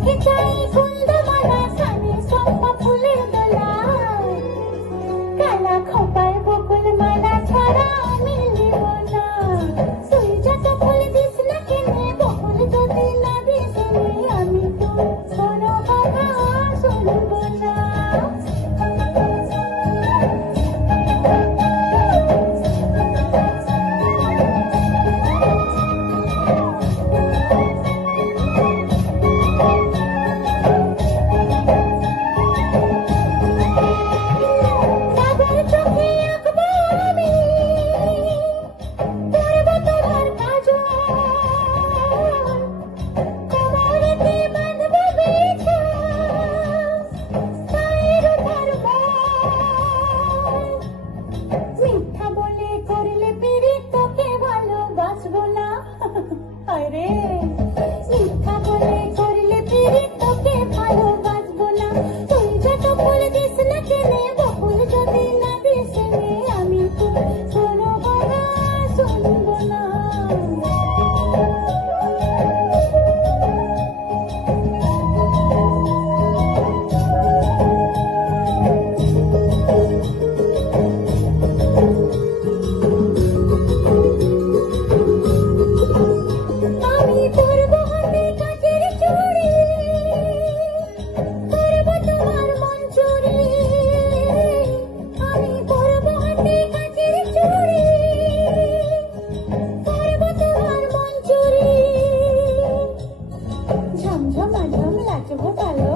মুখে চাই কুন্দমালা, কানে চম্পা ফুলের দোলা, কালা খোপায় বকুল মালা ছাড়া আমি নিব না। তুই যত ফুল দিস না কেনে, বকুল যদি না দিস নে, আমি তো কোনো কথা শুনব না। সাগর চোখে আঁকবো আমি, করবো তোমার কাজল, কোমরেতে বাঁধবো বেছা, পায়ের উপর বল। মিথ্যা বলে করলে পিরিত, তোকে ভালোবাসবো না। আরে মিথ্যা বলে করলে পিরিত, তোকে ভালোবাসবো না। তুই যত ফুল দিস না কেনে, বকুল যদি না দিস নে, আমি তো কোনো কথা শুনব না। আমি পরবো হাতে কাচের চুড়ি, করবো তোমার মন চুরি। আমি পরবো হাতে কাচের চুড়ি, করবো তোমার মন চুরি। ঝমঝমাঝম নাচবো ভালো।